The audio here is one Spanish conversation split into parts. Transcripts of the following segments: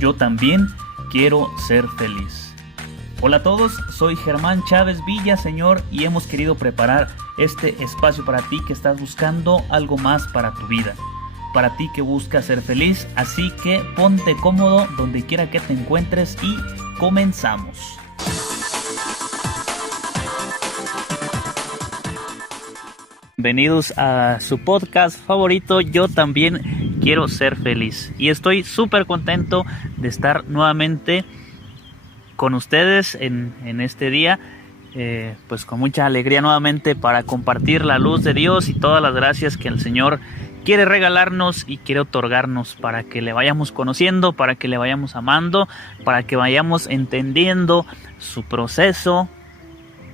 Yo también quiero ser feliz. Hola a todos, soy Germán Chávez Villaseñor y hemos querido preparar este espacio para ti que estás buscando algo más para tu vida. Para ti que buscas ser feliz, así que ponte cómodo donde quiera que te encuentres y comenzamos. Bienvenidos a su podcast favorito, Yo también quiero ser feliz. Y estoy súper contento de estar nuevamente con ustedes en este día. Pues con mucha alegría nuevamente para compartir la luz de Dios y todas las gracias que el Señor quiere regalarnos y quiere otorgarnos para que le vayamos conociendo, para que le vayamos amando, para que vayamos entendiendo su proceso,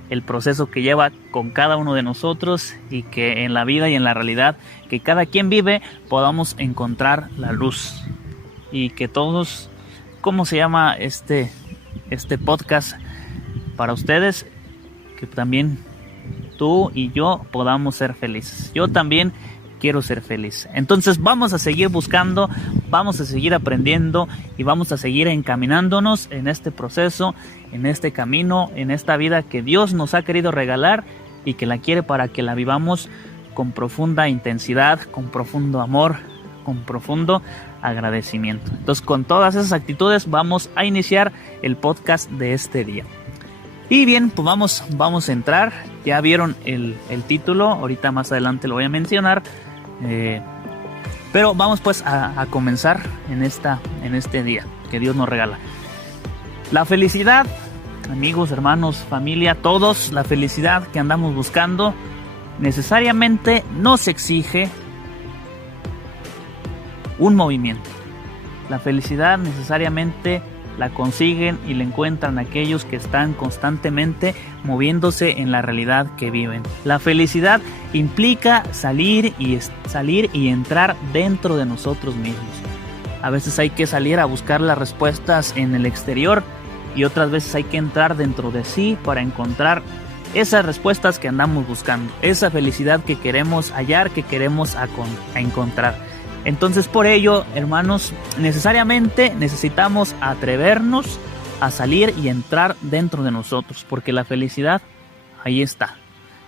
el proceso que lleva con cada uno de nosotros, y que en la vida y en la realidad que cada quien vive podamos encontrar la luz, y que todos, ¿cómo se llama este podcast para ustedes? Que también tú y yo podamos ser felices. Yo también quiero ser feliz. Entonces vamos a seguir buscando, vamos a seguir aprendiendo y vamos a seguir encaminándonos en este proceso, en este camino, en esta vida que Dios nos ha querido regalar y que la quiere para que la vivamos con profunda intensidad, con profundo amor, con profundo agradecimiento. Entonces, con todas esas actitudes vamos a iniciar el podcast de este día. Y bien, pues vamos a entrar. Ya vieron el título, ahorita más adelante lo voy a mencionar. Pero vamos pues a comenzar en este día que Dios nos regala. La felicidad, amigos, hermanos, familia, todos, la felicidad que andamos buscando necesariamente nos exige un movimiento. La felicidad necesariamente la consiguen y la encuentran aquellos que están constantemente moviéndose en la realidad que viven. La felicidad implica salir y entrar dentro de nosotros mismos. A veces hay que salir a buscar las respuestas en el exterior y otras veces hay que entrar dentro de sí para encontrar esas respuestas que andamos buscando, esa felicidad que queremos hallar, que queremos encontrar. Entonces, por ello, hermanos, necesariamente necesitamos atrevernos a salir y entrar dentro de nosotros, porque la felicidad ahí está.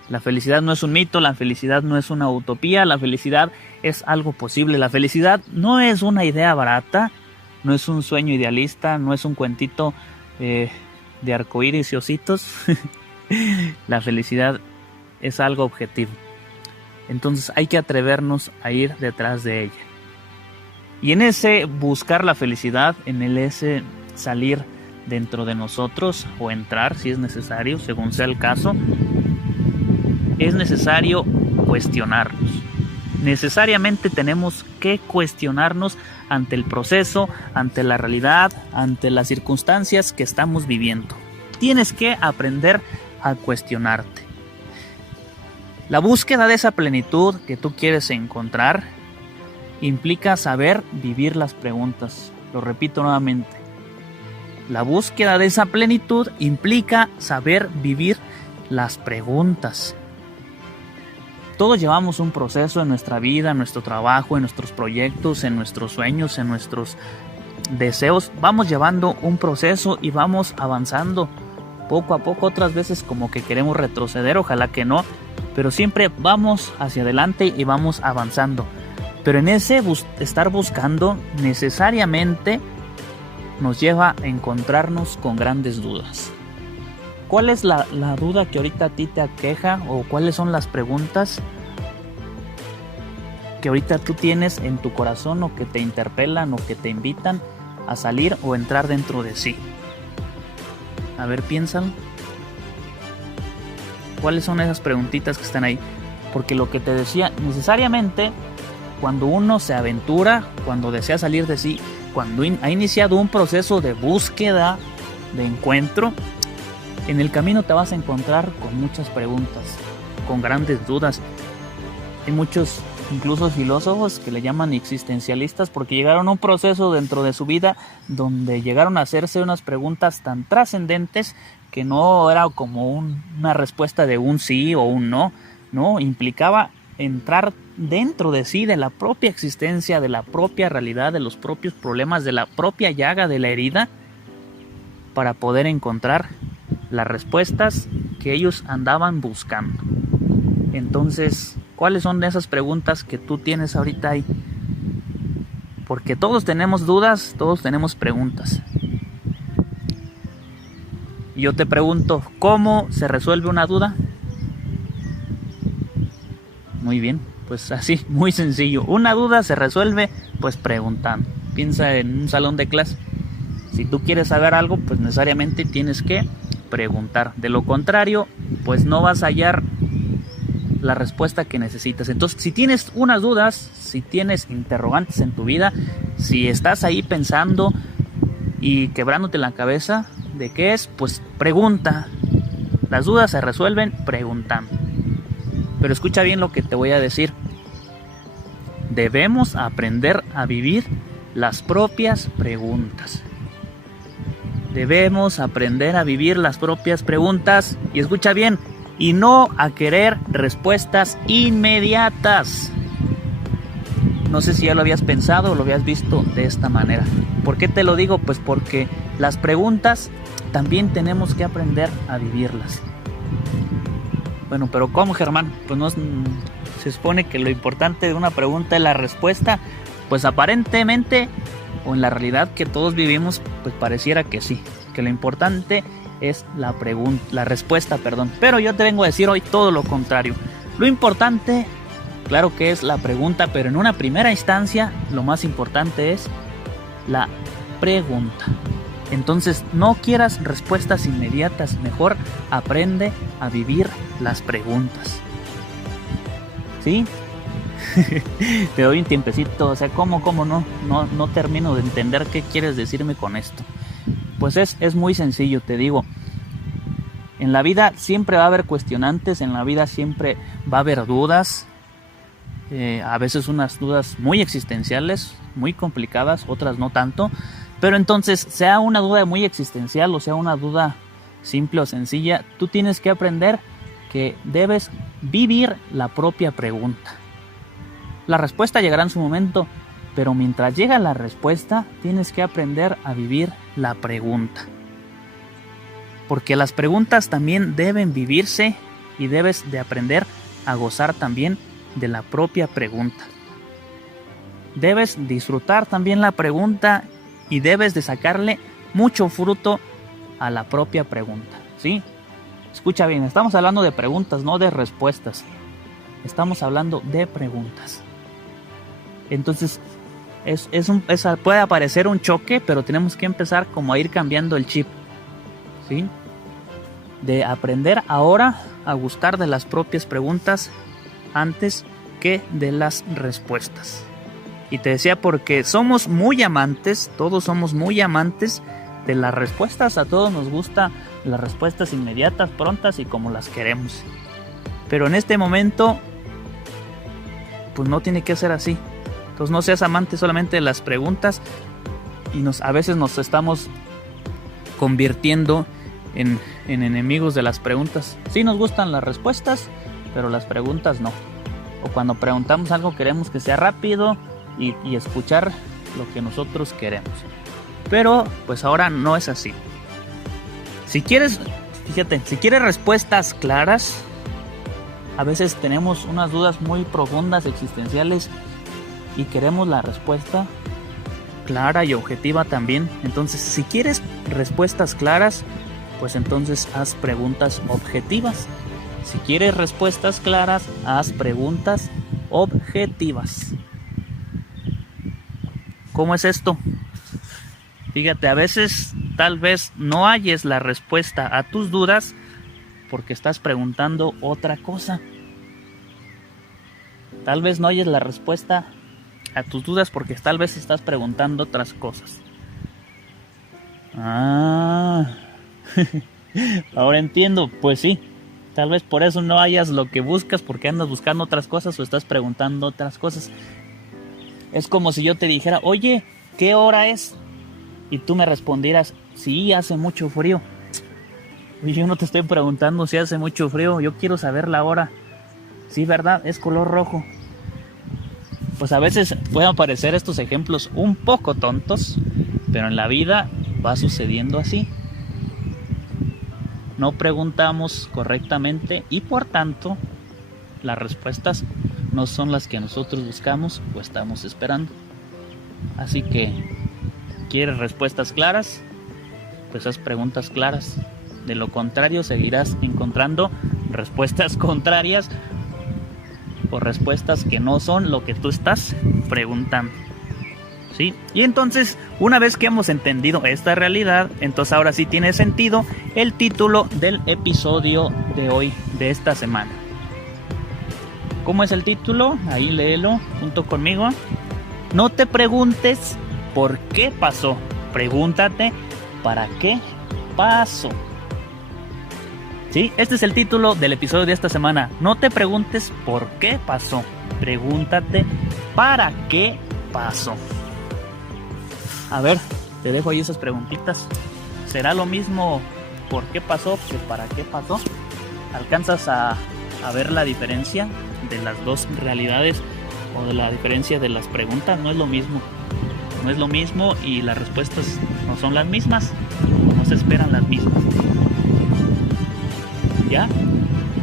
La felicidad no es un mito, la felicidad no es una utopía, la felicidad es algo posible. La felicidad no es una idea barata, no es un sueño idealista, no es un cuentito de arcoíris y ositos. La felicidad es algo objetivo. Entonces hay que atrevernos a ir detrás de ella. Y en ese buscar la felicidad, en ese salir dentro de nosotros o entrar si es necesario, según sea el caso, es necesario cuestionarnos. Necesariamente tenemos que cuestionarnos ante el proceso, ante la realidad, ante las circunstancias que estamos viviendo. Tienes que aprender a cuestionarte. La búsqueda de esa plenitud que tú quieres encontrar implica saber vivir las preguntas. Lo repito nuevamente. La búsqueda de esa plenitud implica saber vivir las preguntas. Todos llevamos un proceso en nuestra vida, en nuestro trabajo, en nuestros proyectos, en nuestros sueños, en nuestros deseos. Vamos llevando un proceso y vamos avanzando poco a poco. Otras veces como que queremos retroceder, ojalá que no, pero siempre vamos hacia adelante y vamos avanzando. Pero en ese estar buscando necesariamente nos lleva a encontrarnos con grandes dudas. ¿Cuál es la duda que ahorita a ti te aqueja, o cuáles son las preguntas que ahorita tú tienes en tu corazón, o que te interpelan o que te invitan a salir o entrar dentro de sí? A ver, piénsalo. ¿Cuáles son esas preguntitas que están ahí? Porque lo que te decía, necesariamente cuando uno se aventura, cuando desea salir de sí, cuando ha iniciado un proceso de búsqueda, de encuentro, en el camino te vas a encontrar con muchas preguntas, con grandes dudas. Hay muchos, incluso filósofos, que le llaman existencialistas, porque llegaron a un proceso dentro de su vida donde llegaron a hacerse unas preguntas tan trascendentes que no era como una respuesta de un sí o un no, implicaba entrar dentro de sí, de la propia existencia, de la propia realidad, de los propios problemas, de la propia llaga, de la herida, para poder encontrar las respuestas que ellos andaban buscando. Entonces, ¿cuáles son esas preguntas que tú tienes ahorita ahí? Porque todos tenemos dudas, todos tenemos preguntas. Y yo te pregunto, ¿cómo se resuelve una duda? Muy bien, pues así, muy sencillo. Una duda se resuelve pues preguntando. Piensa en un salón de clase. Si tú quieres saber algo, pues necesariamente tienes que preguntar. De lo contrario, pues no vas a hallar la respuesta que necesitas. Entonces, si tienes unas dudas, si tienes interrogantes en tu vida, si estás ahí pensando y quebrándote la cabeza de qué es, pues pregunta. Las dudas se resuelven preguntando. Pero escucha bien lo que te voy a decir. Debemos aprender a vivir las propias preguntas. Debemos aprender a vivir las propias preguntas. Y escucha bien, y no a querer respuestas inmediatas. No sé si ya lo habías pensado o lo habías visto de esta manera. ¿Por qué te lo digo? Pues porque las preguntas también tenemos que aprender a vivirlas. Bueno, pero ¿cómo, Germán? Pues no se supone que lo importante de una pregunta es la respuesta. Pues aparentemente, o en la realidad que todos vivimos, pues pareciera que sí, que lo importante es la respuesta. Pero yo te vengo a decir hoy todo lo contrario. Lo importante, claro que es la pregunta, pero en una primera instancia lo más importante es la pregunta. Entonces no quieras respuestas inmediatas, mejor aprende a vivir las preguntas. ¿Sí? Te doy un tiempecito, o sea, ¿cómo no termino de entender qué quieres decirme con esto? Pues es muy sencillo, te digo. En la vida siempre va a haber cuestionantes, en la vida siempre va a haber dudas. A veces unas dudas muy existenciales, muy complicadas, otras no tanto. Pero entonces, sea una duda muy existencial o sea una duda simple o sencilla, tú tienes que aprender que debes vivir la propia pregunta. La respuesta llegará en su momento, pero mientras llega la respuesta, tienes que aprender a vivir la pregunta. Porque las preguntas también deben vivirse y debes de aprender a gozar también de la propia pregunta. Debes disfrutar también la pregunta y debes de sacarle mucho fruto a la propia pregunta, ¿sí? Escucha bien, estamos hablando de preguntas, no de respuestas. Estamos hablando de preguntas. Entonces, puede aparecer un choque, pero tenemos que empezar como a ir cambiando el chip, ¿sí? De aprender ahora a gustar de las propias preguntas antes que de las respuestas. Y te decía porque somos muy amantes, todos somos muy amantes de las respuestas. A todos nos gustan las respuestas inmediatas, prontas y como las queremos. Pero en este momento, pues no tiene que ser así. Entonces no seas amante solamente de las preguntas y a veces nos estamos convirtiendo en enemigos de las preguntas. Sí nos gustan las respuestas, pero las preguntas no. O cuando preguntamos algo queremos que sea rápido y escuchar lo que nosotros queremos. Pero pues ahora no es así. Si quieres respuestas claras, a veces tenemos unas dudas muy profundas, existenciales, y queremos la respuesta clara y objetiva también. Entonces, si quieres respuestas claras, pues entonces haz preguntas objetivas. Si quieres respuestas claras, haz preguntas objetivas. ¿Cómo es esto? Fíjate, a veces tal vez no halles la respuesta a tus dudas porque estás preguntando otra cosa. Tal vez no halles la respuesta a tus dudas porque tal vez estás preguntando otras cosas. Ahora entiendo, pues sí. Tal vez por eso no hayas lo que buscas, porque andas buscando otras cosas o estás preguntando otras cosas. Es como si yo te dijera, oye, ¿qué hora es? Y tú me respondieras, sí, hace mucho frío. Y yo no te estoy preguntando si hace mucho frío, yo quiero saber la hora. Sí, ¿verdad? Es color rojo. Pues a veces pueden parecer estos ejemplos un poco tontos, pero en la vida va sucediendo así. No preguntamos correctamente y por tanto las respuestas no son las que nosotros buscamos o estamos esperando. Así que, ¿quieres respuestas claras? Pues haz preguntas claras. De lo contrario, seguirás encontrando respuestas contrarias o respuestas que no son lo que tú estás preguntando. ¿Sí? Y entonces, una vez que hemos entendido esta realidad, entonces ahora sí tiene sentido el título del episodio de hoy, de esta semana. ¿Cómo es el título? Ahí léelo junto conmigo. No te preguntes por qué pasó, pregúntate para qué pasó. Sí, este es el título del episodio de esta semana. No te preguntes por qué pasó, pregúntate para qué pasó. A ver, te dejo ahí esas preguntitas. ¿Será lo mismo por qué pasó que para qué pasó? ¿Alcanzas a ver la diferencia de las dos realidades o de la diferencia de las preguntas? No es lo mismo. No es lo mismo y las respuestas no son las mismas. No se esperan las mismas. ¿Ya?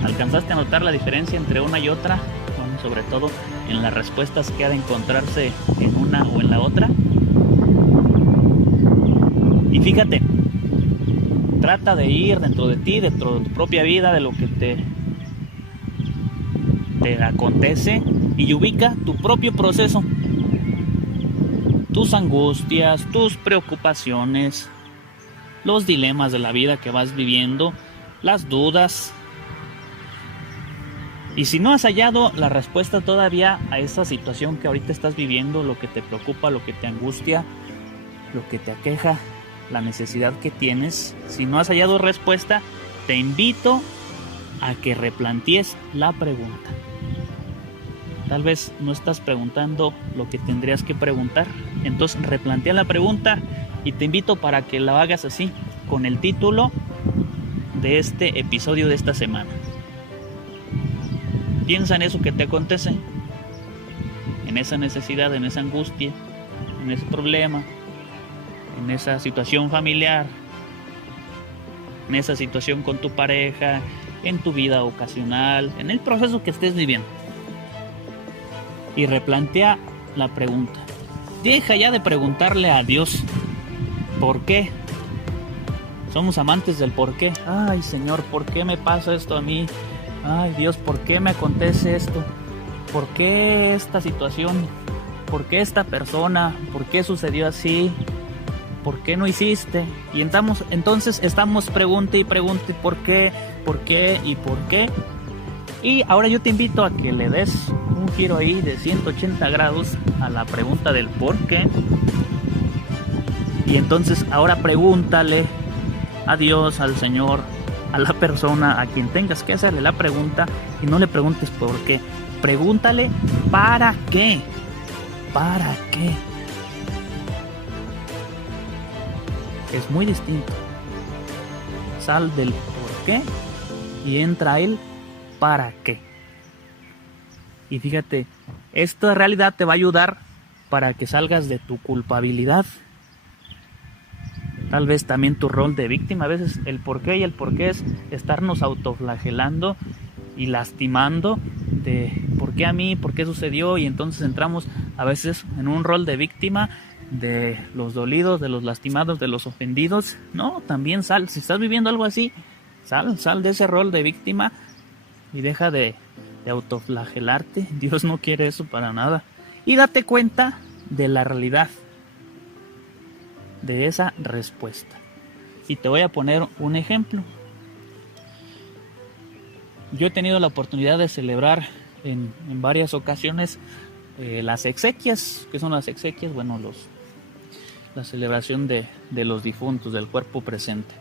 ¿Alcanzaste a notar la diferencia entre una y otra? Bueno, sobre todo en las respuestas que ha de encontrarse en una o en la otra. Y fíjate, trata de ir dentro de ti, dentro de tu propia vida, de lo que te acontece y ubica tu propio proceso, tus angustias, tus preocupaciones, los dilemas de la vida que vas viviendo, las dudas. Y si no has hallado la respuesta todavía a esa situación que ahorita estás viviendo, lo que te preocupa, lo que te angustia, lo que te aqueja, la necesidad que tienes, si no has hallado respuesta, te invito a que replantees la pregunta. Tal vez no estás preguntando lo que tendrías que preguntar, entonces replantea la pregunta y te invito para que la hagas así, con el título de este episodio de esta semana. Piensa en eso que te acontece, en esa necesidad, en esa angustia, en ese problema, en esa situación familiar, en esa situación con tu pareja, en tu vida ocasional, en el proceso que estés viviendo. Y replantea la pregunta. Deja ya de preguntarle a Dios ¿por qué? Somos amantes del por qué. Ay, Señor, ¿por qué me pasa esto a mí? Ay, Dios, ¿por qué me acontece esto? ¿Por qué esta situación? ¿Por qué esta persona? ¿Por qué sucedió así? ¿Por qué no hiciste? Y entonces estamos pregunte y pregunte ¿por qué? ¿Por qué? ¿Y por qué? Y ahora yo te invito a que le des un giro ahí de 180 grados a la pregunta del por qué. Y entonces ahora pregúntale a Dios, al Señor, a la persona a quien tengas que hacerle la pregunta, y no le preguntes por qué. Pregúntale ¿para qué? ¿Para qué? Es muy distinto. Sal del por qué y entra el ¿para qué? Y fíjate, esta realidad te va a ayudar para que salgas de tu culpabilidad. Tal vez también tu rol de víctima. A veces el por qué y el por qué es estarnos autoflagelando y lastimando de por qué a mí, por qué sucedió, y entonces entramos a veces en un rol de víctima de los dolidos, de los lastimados, de los ofendidos. No, también sal, si estás viviendo algo así, sal de ese rol de víctima y deja de autoflagelarte. Dios no quiere eso para nada. Y date cuenta de la realidad de esa respuesta. Y te voy a poner un ejemplo. Yo he tenido la oportunidad de celebrar en varias ocasiones las exequias. ¿Qué son las exequias? Bueno, la celebración de los difuntos, del cuerpo presente,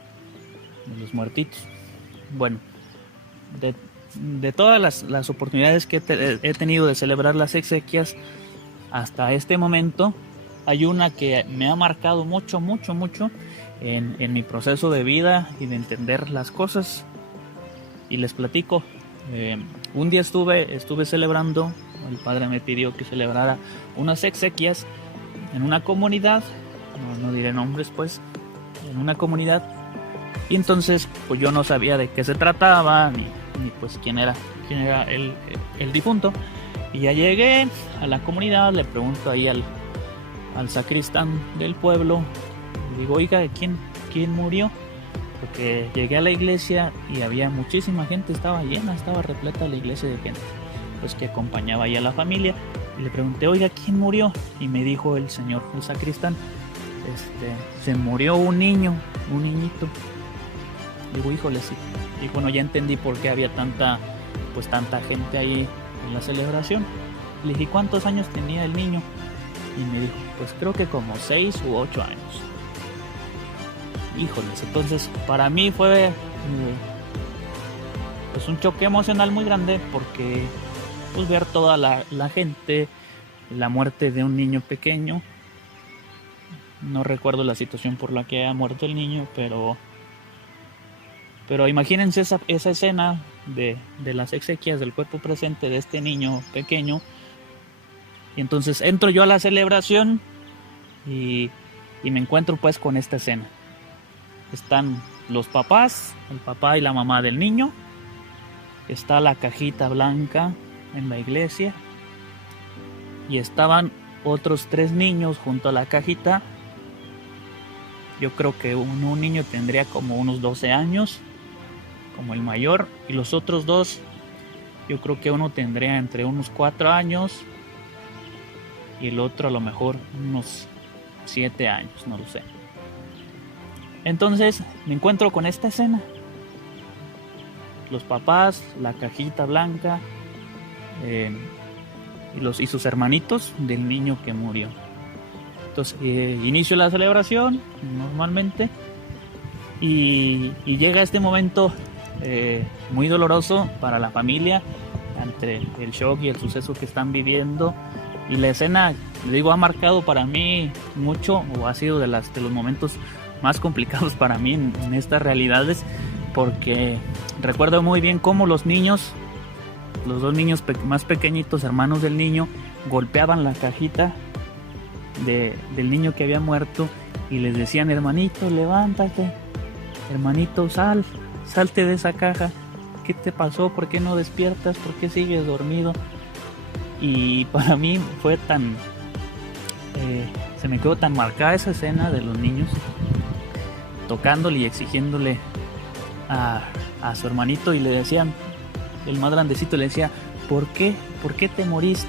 de los muertitos. Bueno, de todas las oportunidades que he tenido de celebrar las exequias hasta este momento, hay una que me ha marcado mucho en mi proceso de vida y de entender las cosas. Y les platico. Un día estuve celebrando, el padre me pidió que celebrara unas exequias en una comunidad, no diré nombres pues, en una comunidad, y entonces pues yo no sabía de qué se trataba, ni pues quién era el difunto, y ya llegué a la comunidad, le pregunto ahí al sacristán del pueblo, le digo, oiga, ¿quién murió? Porque llegué a la iglesia y había muchísima gente, estaba llena, estaba repleta la iglesia de gente, pues que acompañaba ahí a la familia, y le pregunté, oiga, ¿quién murió? Y me dijo el sacristán, se murió un niñito. Digo, híjole, sí. Y bueno, ya entendí por qué había tanta gente ahí en la celebración. Le dije, ¿cuántos años tenía el niño? Y me dijo, pues creo que como 6 u 8 años. Híjoles, entonces para mí fue pues un choque emocional muy grande, porque pues ver toda la gente, la muerte de un niño pequeño. No recuerdo la situación por la que ha muerto el niño, pero imagínense esa escena de las exequias, del cuerpo presente de este niño pequeño. Y entonces entro yo a la celebración y me encuentro pues con esta escena. Están los papás, el papá y la mamá del niño. Está la cajita blanca en la iglesia. Y estaban otros 3 niños junto a la cajita. Yo creo que un niño tendría como unos 12 años, como el mayor. Y los otros 2, yo creo que uno tendría entre unos 4 años. Y el otro a lo mejor unos 7 años, no lo sé. Entonces me encuentro con esta escena. Los papás, la cajita blanca y sus hermanitos del niño que murió. Entonces inicio la celebración normalmente y llega este momento muy doloroso para la familia ante el shock y el suceso que están viviendo. Y la escena, le digo, ha marcado para mí mucho, o ha sido de los momentos más complicados para mí en estas realidades, porque recuerdo muy bien cómo los 2 niños más pequeñitos, hermanos del niño, golpeaban la cajita del niño que había muerto y les decían, hermanito, levántate, hermanito, salte de esa caja, ¿qué te pasó? ¿Por qué no despiertas? ¿Por qué sigues dormido? Y para mí fue se me quedó tan marcada esa escena de los niños tocándole y exigiéndole a su hermanito, y le decían, el más grandecito le decía, ¿por qué te moriste?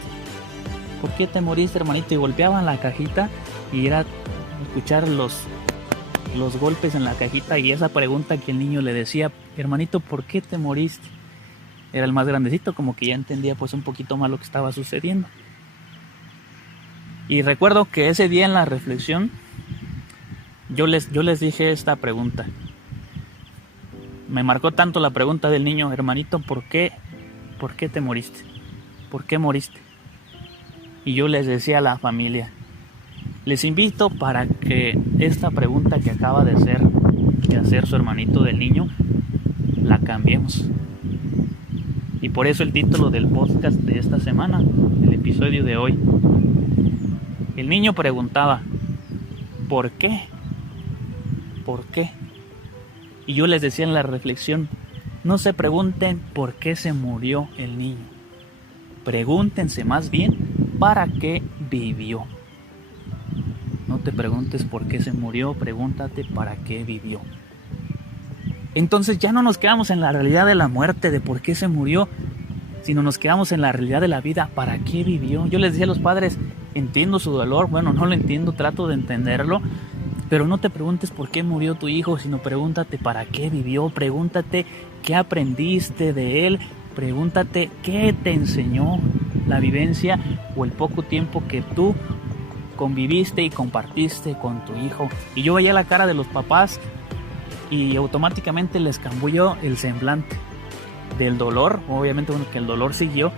¿Por qué te moriste, hermanito? Y golpeaban la cajita y era escuchar los golpes en la cajita, y esa pregunta que el niño le decía, hermanito, ¿por qué te moriste? Era el más grandecito, como que ya entendía pues un poquito más lo que estaba sucediendo. Y recuerdo que ese día en la reflexión yo les dije esta pregunta. Me marcó tanto la pregunta del niño, hermanito, ¿por qué te moriste? ¿Por qué moriste? Y yo les decía a la familia, les invito para que esta pregunta que acaba de hacer su hermanito del niño, la cambiemos. Y por eso el título del podcast de esta semana, el episodio de hoy. El niño preguntaba, ¿por qué? ¿Por qué? Y yo les decía en la reflexión, no se pregunten por qué se murió el niño. Pregúntense más bien para qué vivió. No te preguntes por qué se murió, pregúntate para qué vivió. Entonces ya no nos quedamos en la realidad de la muerte, de por qué se murió, sino nos quedamos en la realidad de la vida, para qué vivió. Yo les decía a los padres, entiendo su dolor, bueno, no lo entiendo, trato de entenderlo, pero no te preguntes por qué murió tu hijo, sino pregúntate para qué vivió, pregúntate qué aprendiste de él, pregúntate qué te enseñó la vivencia o el poco tiempo que tú conviviste y compartiste con tu hijo. Y yo veía la cara de los papás y automáticamente les cambió el semblante del dolor. Obviamente, bueno, que el dolor siguió,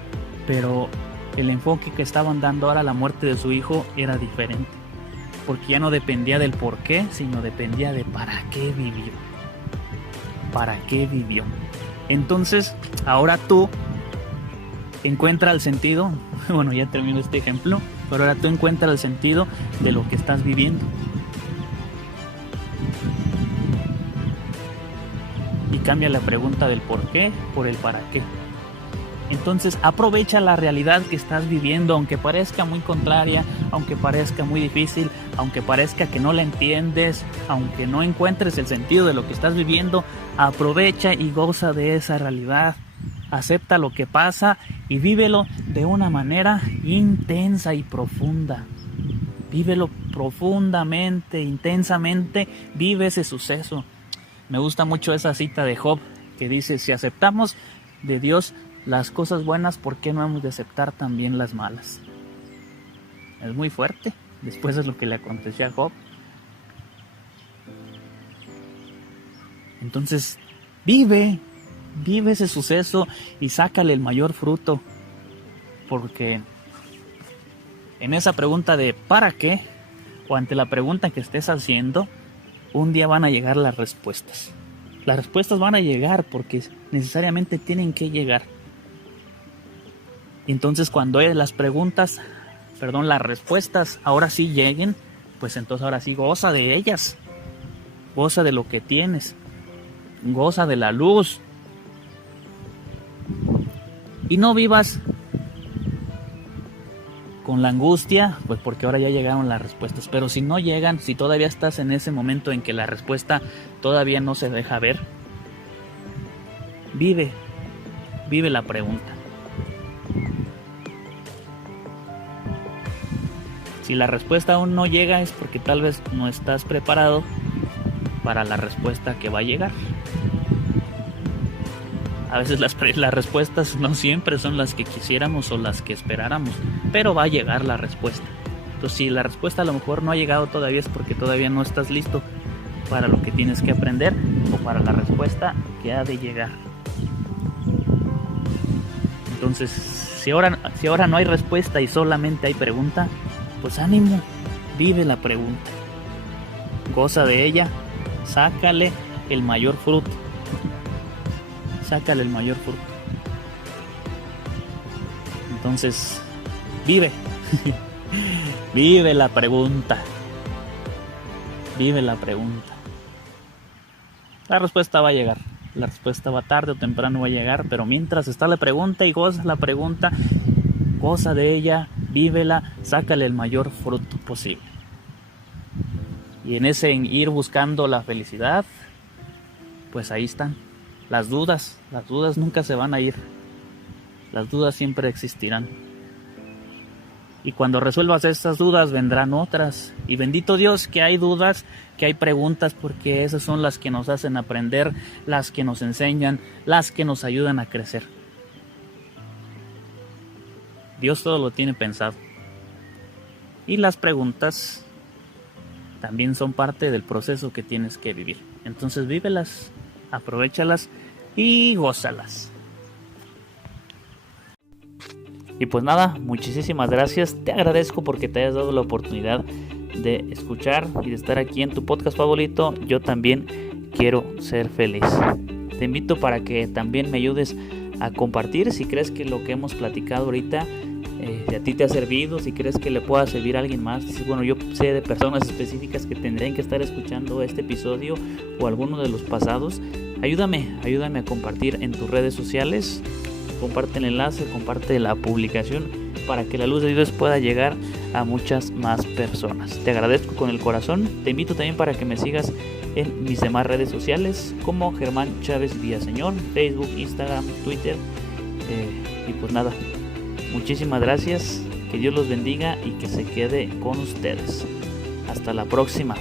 pero el enfoque que estaban dando ahora a la muerte de su hijo era diferente, porque ya no dependía del por qué, sino dependía de para qué vivió. ¿Para qué vivió? Entonces, ahora tú encuentra el sentido, bueno, ya termino este ejemplo, pero ahora tú encuentra el sentido de lo que estás viviendo. Y cambia la pregunta del por qué por el para qué. Entonces aprovecha la realidad que estás viviendo, aunque parezca muy contraria, aunque parezca muy difícil, aunque parezca que no la entiendes, aunque no encuentres el sentido de lo que estás viviendo, aprovecha y goza de esa realidad. Acepta lo que pasa y vívelo de una manera intensa y profunda. Vívelo profundamente, intensamente, vive ese suceso. Me gusta mucho esa cita de Job que dice: si aceptamos de Dios las cosas buenas, ¿por qué no hemos de aceptar también las malas? Es muy fuerte. Después es lo que le aconteció a Job. Entonces, vive ese suceso y sácale el mayor fruto. Porque en esa pregunta de ¿para qué? O ante la pregunta que estés haciendo, un día van a llegar las respuestas. Las respuestas van a llegar porque necesariamente tienen que llegar. Entonces cuando las respuestas ahora sí lleguen, pues entonces ahora sí goza de ellas. Goza de lo que tienes. Goza de la luz. Y no vivas con la angustia, pues porque ahora ya llegaron las respuestas. Pero si no llegan, si todavía estás en ese momento en que la respuesta todavía no se deja ver, vive la pregunta. Si la respuesta aún no llega, es porque tal vez no estás preparado para la respuesta que va a llegar. A veces las respuestas no siempre son las que quisiéramos o las que esperáramos, pero va a llegar la respuesta. Entonces, si la respuesta a lo mejor no ha llegado todavía, es porque todavía no estás listo para lo que tienes que aprender o para la respuesta que ha de llegar. Entonces, si ahora no hay respuesta y solamente hay pregunta, pues ánimo, vive la pregunta. Goza de ella, sácale el mayor fruto. Sácale el mayor fruto. Entonces, vive. Vive la pregunta. Vive la pregunta. La respuesta va a llegar. La respuesta va tarde o temprano va a llegar, pero mientras está la pregunta y goza la pregunta, goza de ella, vívela, sácale el mayor fruto posible. Y en ese ir buscando la felicidad, pues ahí están. Las dudas nunca se van a ir. Las dudas siempre existirán. Y cuando resuelvas estas dudas vendrán otras. Y bendito Dios que hay dudas, que hay preguntas, porque esas son las que nos hacen aprender, las que nos enseñan, las que nos ayudan a crecer. Dios todo lo tiene pensado. Y las preguntas también son parte del proceso que tienes que vivir. Entonces vívelas, aprovéchalas y gózalas. Y pues nada, muchísimas gracias. Te agradezco porque te hayas dado la oportunidad de escuchar y de estar aquí en tu podcast favorito. Yo también quiero ser feliz. Te invito para que también me ayudes a compartir si crees que lo que hemos platicado ahorita a ti te ha servido, si crees que le pueda servir a alguien más. Dices, bueno, yo sé de personas específicas que tendrían que estar escuchando este episodio o alguno de los pasados. Ayúdame a compartir en tus redes sociales. Comparte el enlace, comparte la publicación para que la luz de Dios pueda llegar a muchas más personas. Te agradezco con el corazón. Te invito también para que me sigas en mis demás redes sociales como Germán Chávez Villaseñor, Facebook, Instagram, Twitter. Y pues nada, muchísimas gracias. Que Dios los bendiga y que se quede con ustedes. Hasta la próxima.